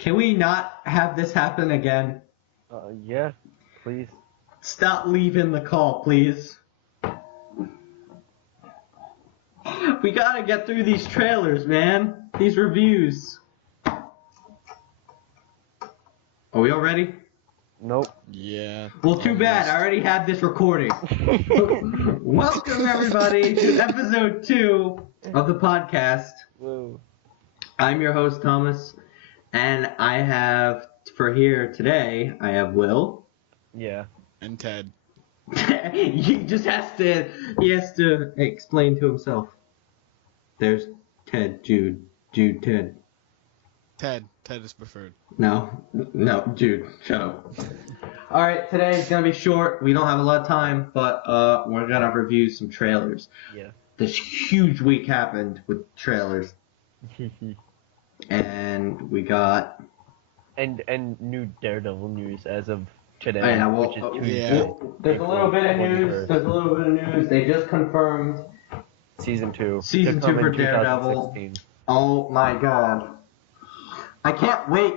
Can we not have this happen again? Yeah, please. Stop leaving the call, please. We gotta get through these trailers, man. These reviews. Are we all ready? Nope. Yeah. Well, too bad. I already had this recording. Welcome, everybody, to episode 2 of the podcast. Whoa. I'm your host, Thomas, and I have, for here today, I have Will. Yeah. And Ted. he has to explain to himself. There's Ted, Jude, Ted. Ted is preferred. No, Jude, shut up. Alright, today is going to be short. We don't have a lot of time, but we're going to review some trailers. Yeah. This huge week happened with trailers. And we got... And new Daredevil news as of today, Yeah, well, which is Tuesday. well, there's a little bit of news. They just confirmed Season 2. Season To 2 come for in Daredevil. 2016. Oh my god. I can't wait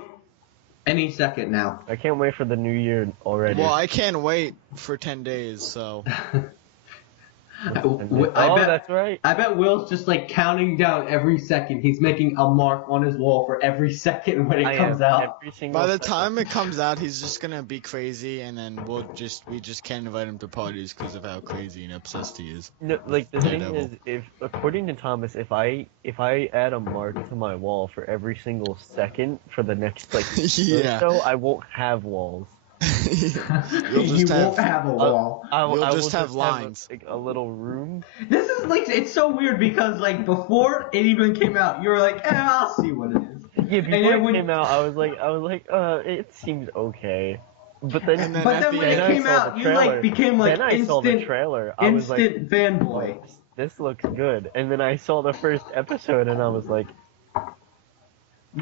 any second now. I can't wait for the new year already. Well, I can't wait for 10 days, so. That's right. I bet Will's just like counting down every second. He's making a mark on his wall for every second when it comes out. By the time it comes out, he's just gonna be crazy, and then we just can't invite him to parties because of how crazy and obsessed he is. No, like the thing Daredevil. is, if according to Thomas, if I add a mark to my wall for every single second for the next like Yeah. or so, I won't have walls. You won't have a wall. I You'll will just have lines. a little room. This is like, it's so weird because like before it even came out, you were like, I'll see what it is. Yeah, before then it came out, I was like, it seems okay. But then, And then But at then the when end, it I came saw out, the you like trailer. became like then I saw the instant trailer. I was like, fanboy. this looks good. And then I saw the first episode, and I was like,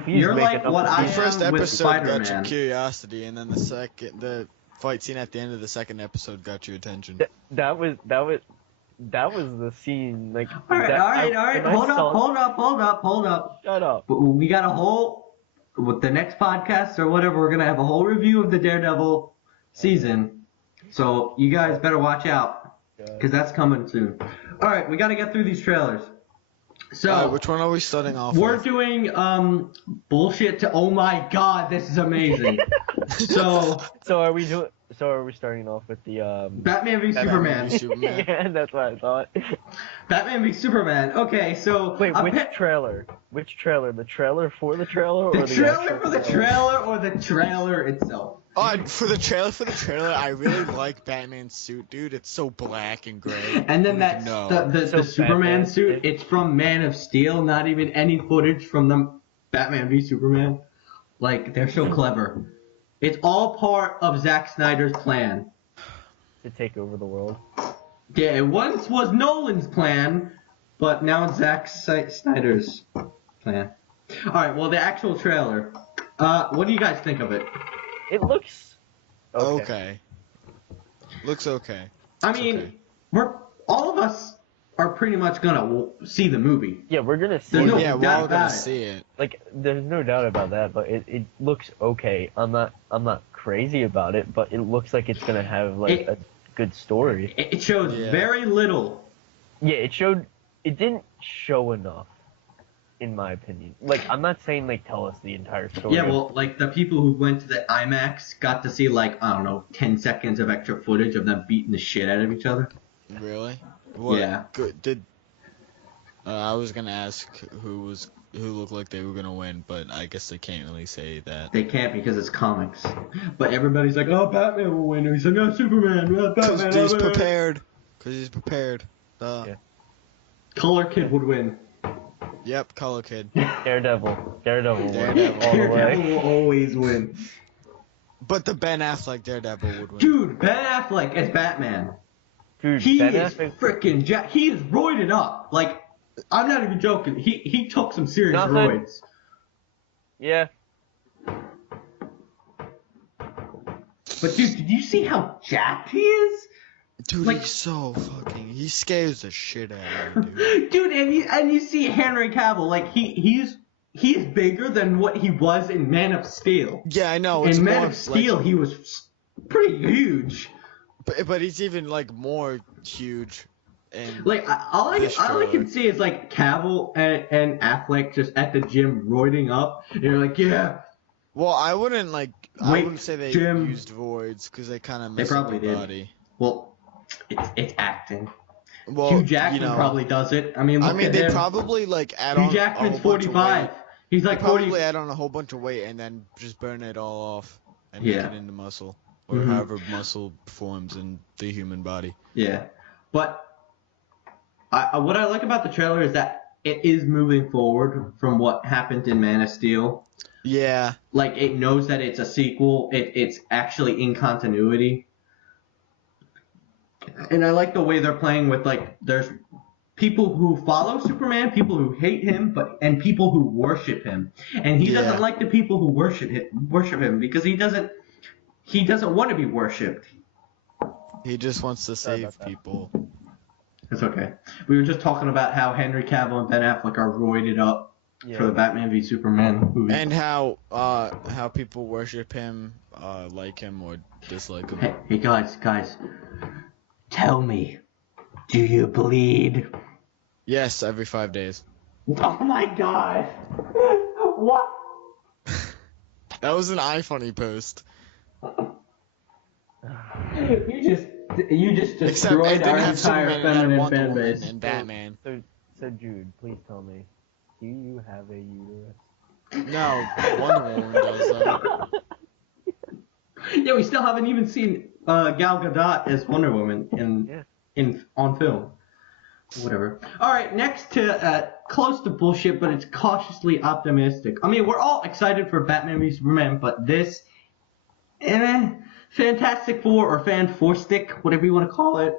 please You're make like enough what of I the these. first am with episode got your Spider-Man. curiosity, and then the fight scene at the end of the second episode got your attention. That was the scene. Like, All right. when I Hold up. Shut up. But we got a whole, with the next podcast or whatever, we're gonna have a whole review of the Daredevil season. So you guys better watch out, because that's coming soon. All right, we got to get through these trailers. So Which one are we starting off we're with? doing bullshit to. Oh my God, this is amazing. So So are we starting off with the Batman v Superman. Superman. yeah, that's what I thought. Batman v Superman. Okay, so Wait, which trailer? Which trailer? The trailer for the trailer, or the trailer actual for the trailer or the trailer itself? Oh, for the trailer, I really like Batman's suit, dude. It's so black and gray. And then that's No. the So Superman Batman suit. is- It's from Man of Steel. Not even any footage from the Batman v Superman. Like, they're so clever. It's all part of Zack Snyder's plan. to take over the world. Yeah, it once was Nolan's plan, but now it's Zack Snyder's plan. All right. Well, the actual trailer. What do you guys think of it? It looks Okay. Looks okay. I It's mean, okay. all of us are pretty much gonna see the movie. Yeah, we're gonna see. There's no Yeah, we're doubt all gonna about it. see it. Like, there's no doubt about that, but it looks okay. I'm not crazy about it, but it looks like it's gonna have like a good story. It shows Yeah. very little. Yeah, it didn't show enough, in my opinion. Like, I'm not saying like tell us the entire story. Yeah, well, like the people who went to the IMAX got to see like, I don't know, 10 seconds of extra footage of them beating the shit out of each other. Really? What? Yeah. Good. I was gonna ask who looked like they were gonna win, but I guess they can't really say that. They can't because it's comics. But everybody's like, oh, Batman will win. He's like, no, Superman. Because Batman. he's Batman. prepared. Because he's prepared. Yeah. Color Kid would win. Yep, Color Kid. Daredevil won Daredevil. all the way. Daredevil will always win. But the Ben Affleck Daredevil would win. Dude, Ben Affleck as Batman. Dude, He Ben is Affleck, freaking he is roided up. Like, I'm not even joking. He took some serious Nothing. roids. yeah. But dude, did you see how jacked he is? Dude, Like- he's so fucking. He scares the shit out of me, dude. Dude, and you see Henry Cavill, like he's he's bigger than what he was in Man of Steel. Yeah, I know. It's In Man more, of Steel, he was pretty huge. but he's even like more huge. And Like all I can see is like Cavill and Affleck just at the gym roiding up. And you're like, yeah. well, I wouldn't say they Jim. used roids because they kind of They mess up probably their did. body. Well, it's acting. Well, Hugh Jackman probably does it. I mean, look at they him. probably like add on Hugh a Jackman's whole bunch of 45. weight. He's They like probably 40. add on a whole bunch of weight and then just burn it all off and Yeah. make it into muscle, or Mhm. however muscle forms in the human body. Yeah, but what I like about the trailer is that it is moving forward from what happened in Man of Steel. Yeah. Like, it knows that it's a sequel. It's actually in continuity. And I like the way they're playing with, like, there's people who follow Superman, people who hate him, and people who worship him. And he doesn't like the people who worship him because he doesn't want to be worshipped. He just wants to save people. It's okay. We were just talking about how Henry Cavill and Ben Affleck are roided up for the Batman v Superman movie. And how people worship him, like him or dislike him. Hey guys, tell me, do you bleed? Yes, every 5 days. Oh my god! What? That was an iFunny post. You just destroyed our entire feminine fan base. And Batman. So Jude, please tell me, do you have a uterus? No, Wonder Woman does though. Yeah, we still haven't even seen Gal Gadot as Wonder Woman on film. Whatever. All right, next to close to bullshit, but it's cautiously optimistic. I mean, we're all excited for Batman v Superman, but this, Fantastic Four or Fan Four Stick, whatever you want to call it.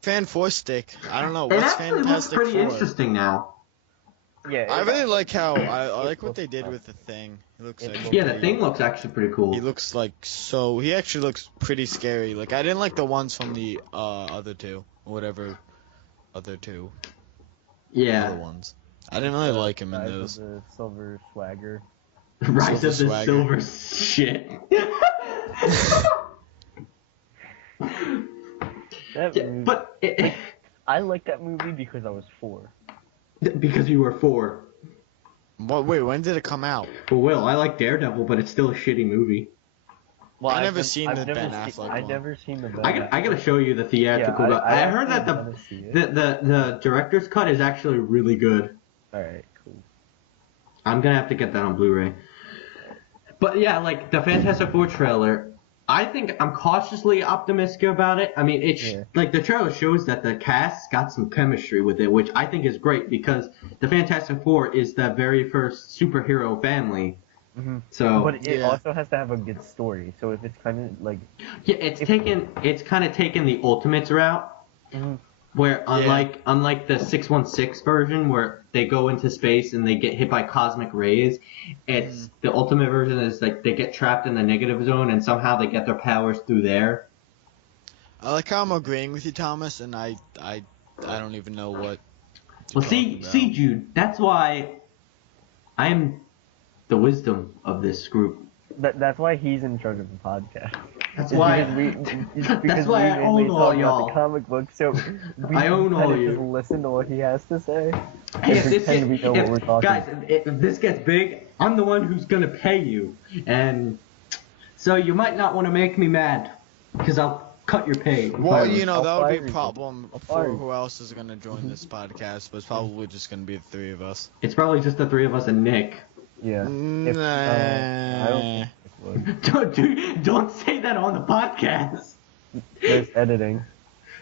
Fan Four Stick. I don't know. It What's actually looks Fantastic pretty Four? interesting now. Yeah. I really like how I like what they did with the Thing. It looks like Yeah, the Thing looks actually pretty cool. He looks like he actually looks pretty scary. Like I didn't like the ones from the other two, or whatever other two. Yeah. Other ones. I didn't really like him in those. The Silver Swagger. Rise of the Swagger. Silver Shit. Movie, but I like that movie because I was 4. Because you were 4. What? Wait, when did it come out? Well, I like Daredevil, but it's still a shitty movie. Well, I've never seen the Ben Affleck one. I've never seen the Ben I gotta show you the theatrical. Yeah, I heard that the director's cut is actually really good. Alright, cool. I'm gonna have to get that on Blu-ray. But yeah, like the Fantastic Four trailer, I think I'm cautiously optimistic about it. I mean, like the trailer shows that the cast got some chemistry with it, which I think is great because the Fantastic Four is the very first superhero family. Mm-hmm. So, but it also has to have a good story. So if it's kind of like it's kind of taken the Ultimates route, where unlike the 616 version where they go into space and they get hit by cosmic rays, it's the Ultimate version is like they get trapped in the negative zone and somehow they get their powers through there. I like how I'm agreeing with you, Thomas, and I don't even know what. Well, see, Jude, that's why I'm the wisdom of this group. That's why he's in charge of the podcast. That's why. That's why I own all y'all. The comic book, so I own all you. Just listen to what he has to say. Hey, Guys, if this gets big, I'm the one who's gonna pay you, and so you might not want to make me mad, because I'll cut your pay. Well, that would be a problem for who else is gonna join this podcast, but it's probably just gonna be the 3 of us. It's probably just the 3 of us and Nick. Yeah. Nah. I don't think it would. Don't say that on the podcast. There's editing.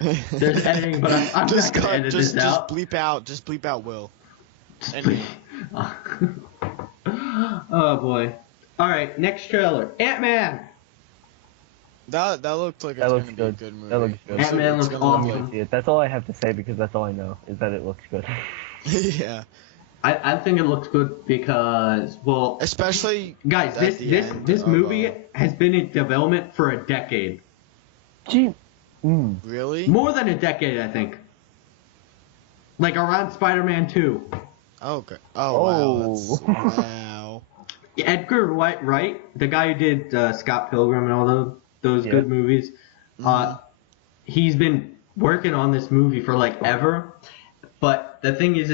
There's editing, but I'm just not gonna edit this out. Just bleep out Will. Oh boy. All right, next trailer. Ant-Man. That looks like it's gonna be a good movie. That looks good. Ant-Man looks awesome. That's all I have to say because that's all I know is that it looks good. Yeah. I think it looks good because, well, especially guys, this movie has been in development for a decade. Gee. Really? More than a decade, I think. Like around Spider-Man 2. Okay. Oh wow. Oh. Wow. Edgar Wright, the guy who did Scott Pilgrim and all those Yeah. good movies, he's been working on this movie for like ever. But the thing is,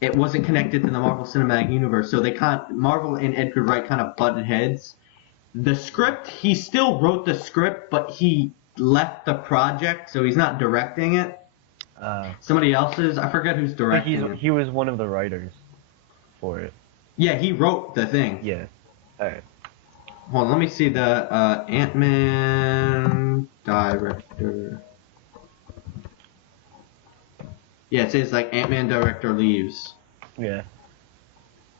it wasn't connected to the Marvel Cinematic Universe, so Marvel and Edgar Wright kind of butted heads. The script, he still wrote the script, but he left the project, so he's not directing it. Somebody else is. I forget who's directing it. He was one of the writers for it. Yeah, he wrote the thing. Yeah. Alright. Hold on, let me see the Ant-Man director. Yeah, it says like Ant-Man director leaves. Yeah.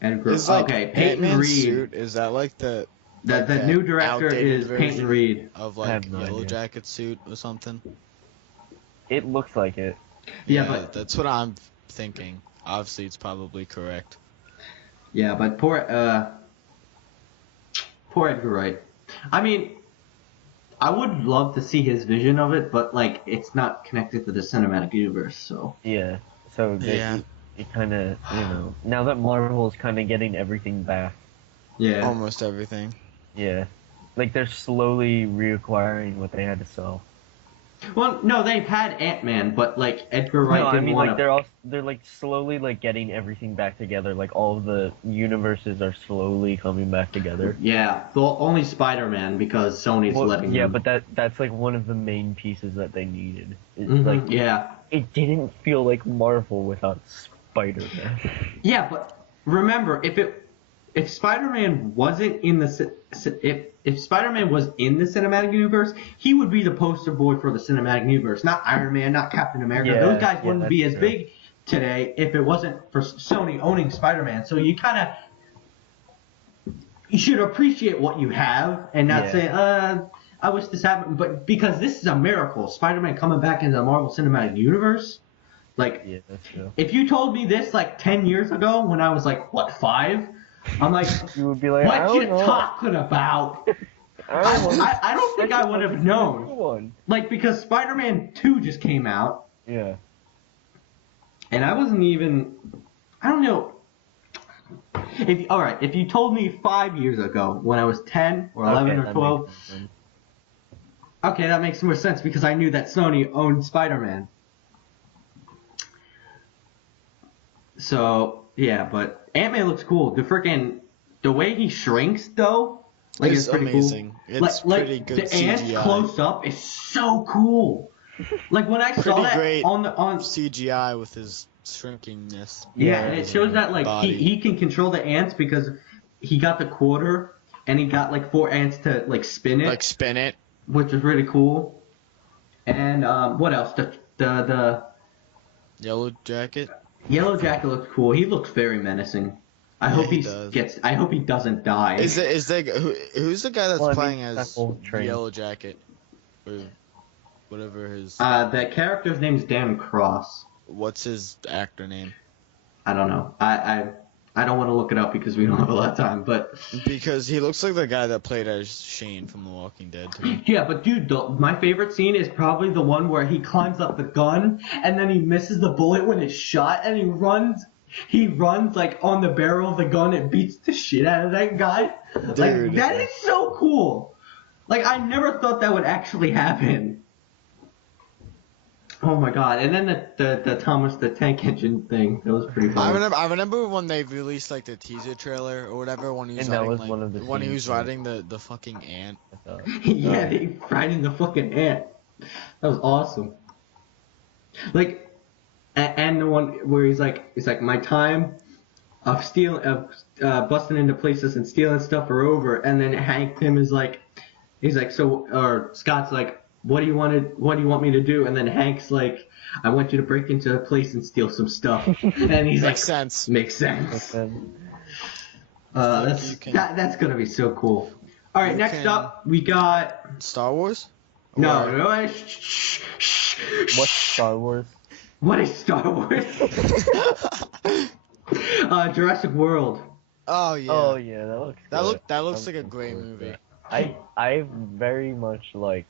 Edgar. Is like Okay, Peyton Ant-Man's Reed. suit, is that like the The new director outdated is Peyton Reed. of I like have no Yellow idea. Jacket suit or something? It looks like it. Yeah, but that's what I'm thinking. Obviously, it's probably correct. yeah, but poor Edgar Wright. I mean, I would love to see his vision of it, but like it's not connected to the cinematic universe, so. Yeah. So it kind of, now that Marvel's kind of getting everything back. Yeah. Almost everything. Yeah. Like they're slowly reacquiring what they had to sell. Well, no, they've had Ant-Man, but like Edgar Wright No, I didn't mean want like they're like slowly like getting everything back together. Like all of the universes are slowly coming back together. Yeah, well, only Spider-Man because Sony's letting them. But that's like one of the main pieces that they needed. Mhm, yeah. It didn't feel like Marvel without Spider-Man. Yeah, but remember, if Spider-Man wasn't in the if Spider-Man was in the cinematic universe, he would be the poster boy for the cinematic universe, not Iron Man, not Captain America. Yeah, Those guys wouldn't be as true. big today if it wasn't for Sony owning Spider-Man. So you should appreciate what you have and not say, I wish this happened, but because this is a miracle, Spider-Man coming back into the Marvel Cinematic Universe. Like, Yeah, that's true. if you told me this like 10 years ago when I was like, what, 5? I'm like, You would be like, I what don't you know. talking about? I don't think I would have known. Like, because Spider-Man 2 just came out, Yeah. and I wasn't even, I don't know. If you told me 5 years ago when I was 10 or 11 or 12, okay, that makes more sense because I knew that Sony owned Spider-Man. So, yeah, but Ant-Man looks cool. The way he shrinks, though, like, It's it's pretty amazing. cool. It's pretty good the ant CGI. close up is so cool. Like, when I saw Pretty that great on CGI with his shrinkingness. yeah, and it shows that, like, body. he can control the ants because he got the quarter, and he got, like, 4 ants to, like, spin it. Like spin it. Which is really cool. And, what else? The Yellow Jacket. Yellow Jacket looks cool. He looks very menacing. I hope he doesn't die. Who's the guy that's playing as that whole train. Yellow Jacket? Or whatever his. The character's name's Dan Cross. What's his actor name? I don't know. I don't want to look it up because we don't have a lot of time. But Because he looks like the guy that played as Shane from The Walking Dead to me. yeah, but dude, my favorite scene is probably the one where he climbs up the gun and then he misses the bullet when it's shot and he runs. He runs like on the barrel of the gun and beats the shit out of that guy. Dude, like that is so cool. Like I never thought that would actually happen. Oh my god! And then the Thomas the Tank Engine thing, that was pretty funny. I remember when they released like the teaser trailer or whatever when he was And that riding was like, one of the when he was scenes, riding the fucking ant. Yeah, they riding the fucking ant. That was awesome. Like, and the one where he's like, my time of busting into places and stealing stuff are over. And then Hank Pym is like, or Scott's like, what do you want me to do? And then Hank's like, I want you to break into a place and steal some stuff. And he's like, makes sense. That's gonna be so cool. All right, next up we got Star Wars. No. What's Star Wars? What is Star Wars? Jurassic World. Oh yeah. Oh yeah, that looks. That looks like a great movie. I very much liked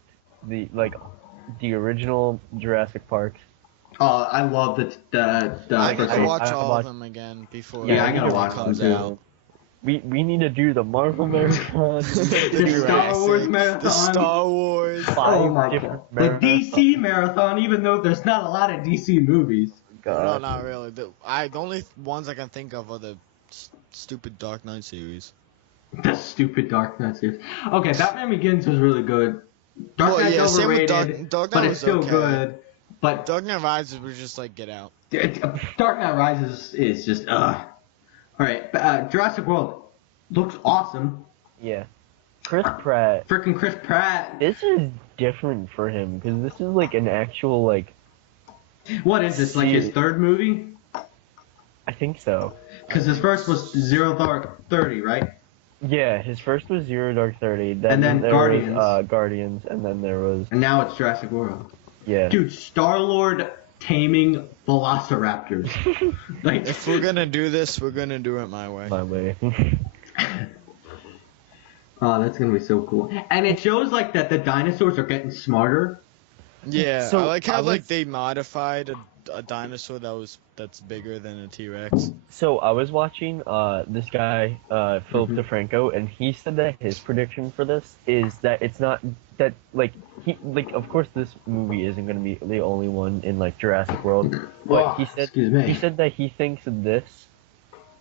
the original Jurassic Park. I love the I first gotta one. watch I all watch- of them again before Yeah, I it gotta watch comes them too. out. We need to do the Marvel marathon. The Star Wars marathon. The Star Wars. Oh 5 my different god. The DC marathons. marathon, even though there's not a lot of DC movies. No, God. not really. The only ones I can think of are the stupid Dark Knight series. The stupid Dark Knight series. Okay, Batman Begins was really good. Dark Well, Knight's yeah, same with overrated, Dark but Knight it's was still okay. good. But Dark Knight Rises was just like get out. Dark Knight Rises is just Alright, Jurassic World looks awesome. Yeah. Chris Pratt. Freaking Chris Pratt. This is different for him because this is like an actual like. What is this, like his third movie? I think so. Because his first was Zero Dark 30, right? Yeah, his first was Zero Dark 30. And then there Guardians. Was, Guardians, and then there was. And now it's Jurassic World. Yeah. Dude, Star-Lord taming velociraptors. Like, If we're gonna do this, we're gonna do it my way. My way. oh, that's gonna be so cool. And it shows like that the dinosaurs are getting smarter. Yeah, So, I like how I was- like they modified a dinosaur that's bigger than a T-Rex. So I was watching this guy Philip Mhm. DeFranco, and he said that his prediction for this is that it's not that like he like of course this movie isn't going to be the only one in like Jurassic World, but Whoa, he said excuse me. he said that he thinks this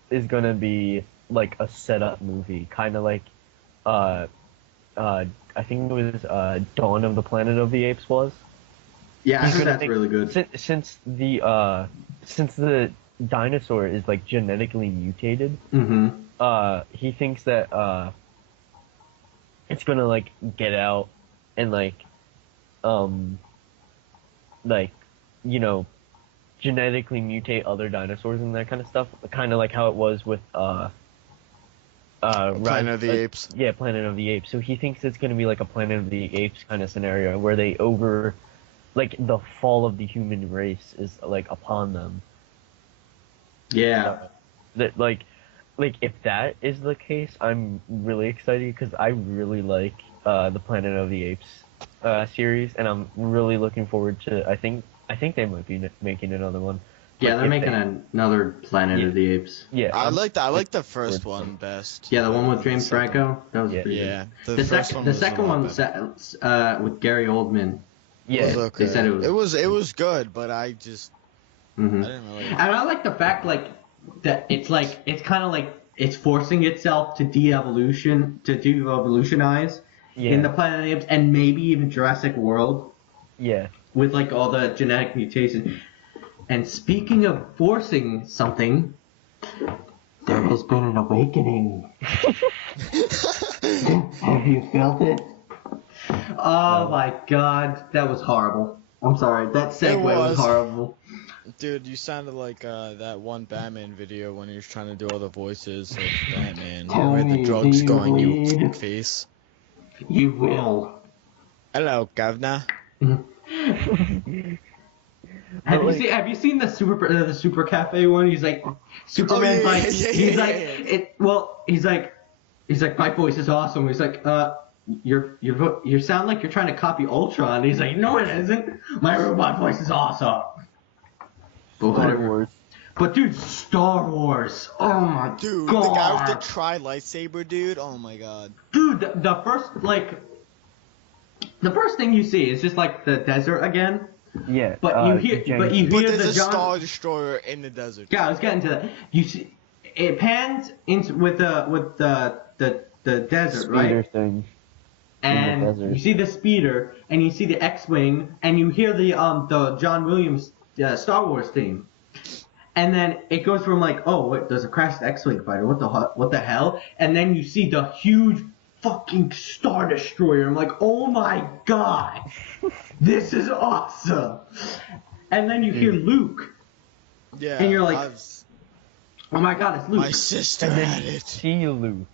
is going to be like a setup movie, kind of like I think it was Dawn of the Planet of the Apes was. Yeah, I He's heard gonna that's think- really good. Since the dinosaur is like genetically mutated, Mm-hmm. he thinks that it's gonna like get out and like you know genetically mutate other dinosaurs and that kind of stuff, kind of like how it was with Planet of the Apes. Yeah, Planet of the Apes. So he thinks it's gonna be like a Planet of the Apes kind of scenario where they like the fall of the human race is like upon them. Yeah. That like if that is the case, I'm really excited because I really like the Planet of the Apes series, and I'm really looking forward to. I think they might be making another one. Yeah, But they're if making another Planet of the Apes. Yeah, I like the forward first to one best. Yeah, the one with The James second- Franco. That was Yeah. pretty Yeah, good. the The first second, one the was a second lot one better. with Gary Oldman. yeah. Was okay. They said it was- it was good, but I just Hmm. I didn't really. And I like the fact that it's kind of like it's forcing itself to de-evolutionize Yeah. in the Planet of the Apes and maybe even Jurassic World Yeah. with like all the genetic mutation. And speaking of forcing something, there has been an awakening. Have you felt it? Oh my god, that was horrible. I'm sorry, that segue was was. horrible. Dude, you sounded like that one Batman video when he was trying to do all the voices of Batman. Tell Where me, the drugs do you going, you bleed? face. You will. Hello, governor. Have you seen the super cafe one? He's like Superman's yeah, like yeah, he's yeah, like yeah. he's like my voice is awesome. He's like you sound like you're trying to copy Ultron. He's like no it isn't. My robot voice is awesome. But Star whatever. Wars. But dude, Star Wars. Oh my Dude, god. the guy with the tri-lightsaber dude. Oh my god. Dude, the first thing you see is just like the desert again. Yeah. But you hear But the there's a John. Star Destroyer in the desert. Yeah, I was getting to that. You see, it pans into with the desert, Speeder right? thing. And desert. you see the speeder, and you see the X-wing, and you hear the John Williams Star Wars theme. And then it goes from like, oh, wait, there's a crashed X-wing fighter. What the hell? And then you see the huge fucking Star Destroyer. I'm like, oh my god, this is awesome. And then you hear Luke. Yeah. And you're like, I was- oh my god, it's Luke. my sister And had then it. see Luke.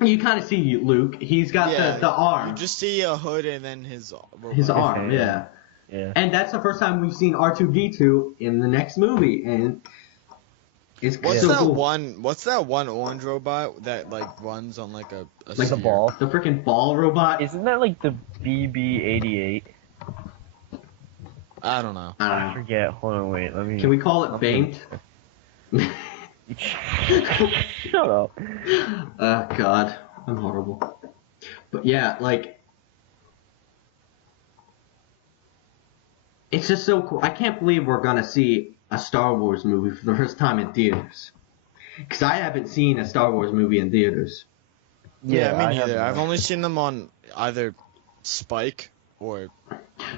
You kind of see Luke. He's got Yeah, the arm. You just see a hood and then his His robot. arm, yeah. Yeah. And that's the first time we've seen R2-D2 in the next movie, and it's What's so that cool. What's that one orange robot that like runs on like a Like the sphere? ball. The freaking ball robot. Isn't that like the BB-88? I don't know. I I don't know. forget. Hold on, wait. Let me. Can we call it Baint? Shut up. Oh God, I'm horrible. But yeah, like, it's just so cool. I can't believe we're gonna see a Star Wars movie for the first time in theaters. Because I haven't seen a Star Wars movie in theaters. Yeah, me I neither. have I've only seen them on either Spike or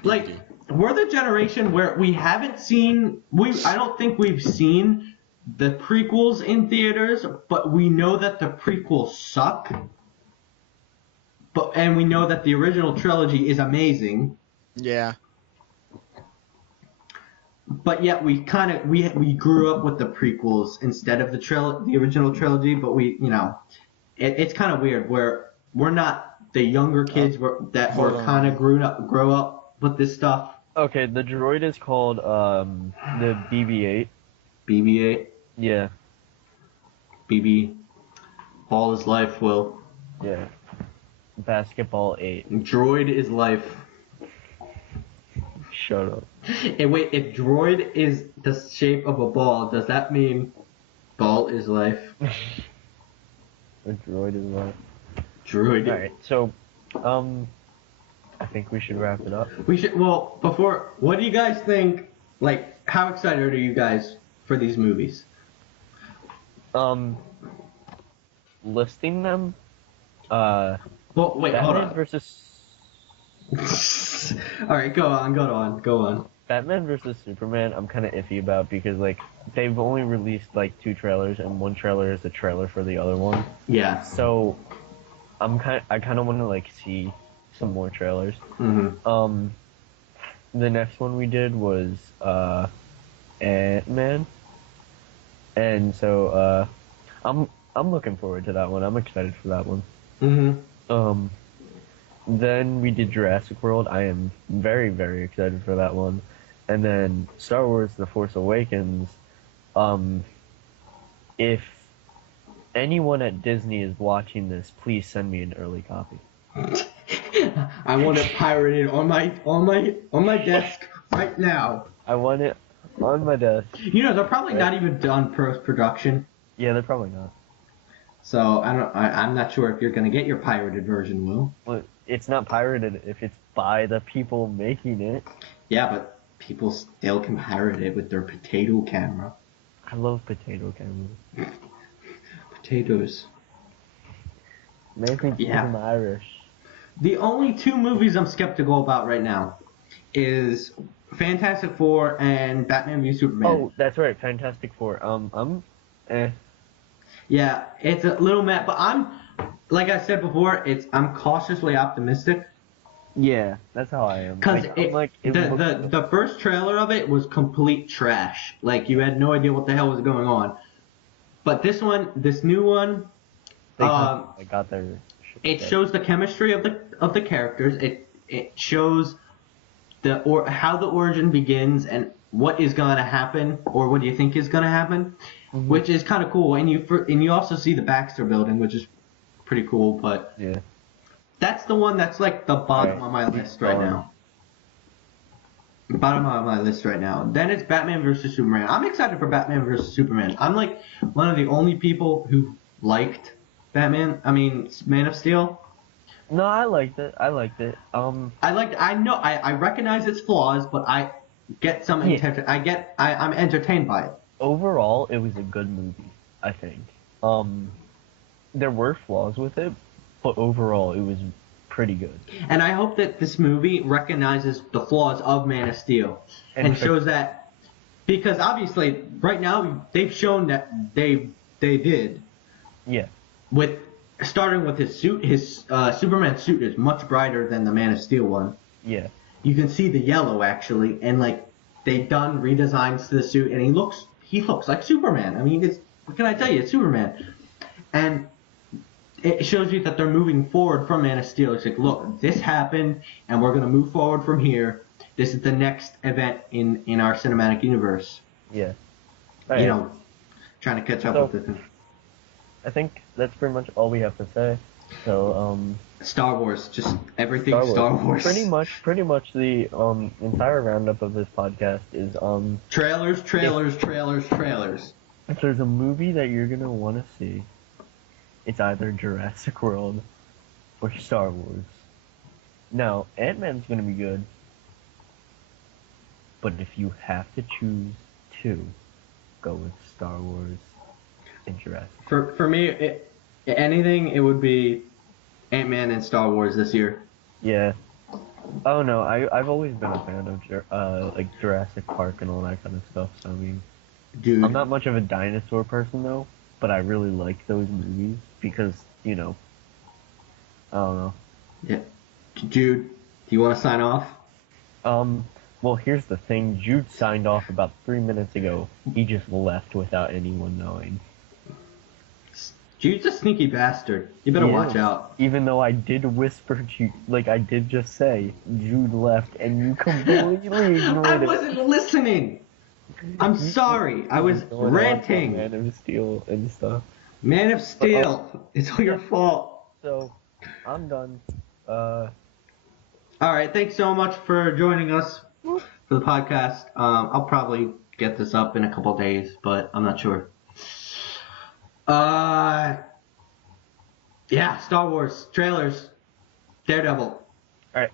Like, DVD. we're the generation where we haven't seen. I don't think we've seen the prequels in theaters, but we know that the prequels suck. And we know that the original trilogy is amazing. Yeah. But yet we kind of we grew up with the prequels instead of the original trilogy. But it's kind of weird where we're not the younger kids that hold were on. kind of grow up with this stuff. Okay, the droid is called the BB-8. BB-8, Yeah. BB, ball is life. Will Yeah. Basketball 8. droid is life. Shut up. And wait, if droid is the shape of a ball, does that mean ball is life? The droid is life. Droid. Alright, so, I think we should wrap it up. We should. Well, before, what do you guys think? Like, how excited are you guys for these movies? Listing them, Well, wait, hold Batman on. versus All right, go on. Batman versus Superman, I'm kind of iffy about because like they've only released like 2 trailers and one trailer is the trailer for the other one. Yeah. So I kind of want to like see some more trailers. Mm-hmm. The next one we did was Ant-Man, and so I'm looking forward to that one. I'm excited for that one. Mm-hmm. Then we did Jurassic World. I am very, very excited for that one. And then Star Wars: The Force Awakens. If anyone at Disney is watching this, please send me an early copy. I want it pirated on my desk right now. I want it on my desk. You know, they're probably not even done post-production, Yeah, they're probably not. so I'm not sure if you're gonna get your pirated version, Will. Well, it's not pirated if it's by the people making it. Yeah, but people still can pirate it with their potato camera. I love potato cameras. Potatoes. Maybe Yeah. I'm Irish. The only 2 movies I'm skeptical about right now is Fantastic Four and Batman v Superman. Oh, that's right, Fantastic Four. Yeah, it's a little mad, but like I said before, I'm cautiously optimistic. Yeah, that's how I am. Because Looks- the first trailer of it was complete trash. Like, you had no idea what the hell was going on. But this new one, I got their. it shows the chemistry of the characters. It shows how the origin begins and what is going to happen, or what do you think is going to happen, which is kind of cool. And you also see the Baxter Building, which is pretty cool. But Yeah. that's the one that's like the bottom of my list right now. Bottom of my list right now. Then it's Batman vs Superman. I'm excited for Batman vs Superman. I'm like one of the only people who liked Man of Steel. No, I liked it. I recognize its flaws, but I get some I'm entertained by it. Overall, it was a good movie, I think. There were flaws with it, but overall, it was pretty good. And I hope that this movie recognizes the flaws of Man of Steel and shows that, because obviously right now they've shown that they did. Yeah. Starting with his suit, his Superman suit is much brighter than the Man of Steel one. Yeah. You can see the yellow actually, and like they've done redesigns to the suit, and he looks like Superman. I mean, what can I tell you? It's Superman, and it shows you that they're moving forward from Man of Steel. It's like, look, this happened, and we're gonna move forward from here. This is the next event in our cinematic universe. Yeah. Right. You know, trying to catch up with it. I think that's pretty much all we have to say. So Star Wars, just everything Star Wars. Pretty much the entire roundup of this podcast is Trailers. if there's a movie that you're gonna want to see, it's either Jurassic World or Star Wars. Now, Ant-Man's gonna be good, but if you have to choose two, go with Star Wars and Jurassic. For me, it would be Ant-Man and Star Wars this year. Yeah. Oh no, I've always been a fan of like Jurassic Park and all that kind of stuff. So I mean, Dude, I'm not much of a dinosaur person though, but I really like those movies because I don't know. Yeah. Jude, do you want to sign off? Well, here's the thing. Jude signed off about 3 minutes ago. He just left without anyone knowing. Jude's a sneaky bastard. You better watch out. Even though I did whisper to you, like I did just say, Jude left, and you completely ignored I it. wasn't listening. I'm sorry. I was ranting. Man of Steel and stuff. Man of Steel. It's all your fault. So, I'm done. Alright, thanks so much for joining us for the podcast. I'll probably get this up in a couple days, but I'm not sure. Yeah, Star Wars, trailers, Daredevil. Alright,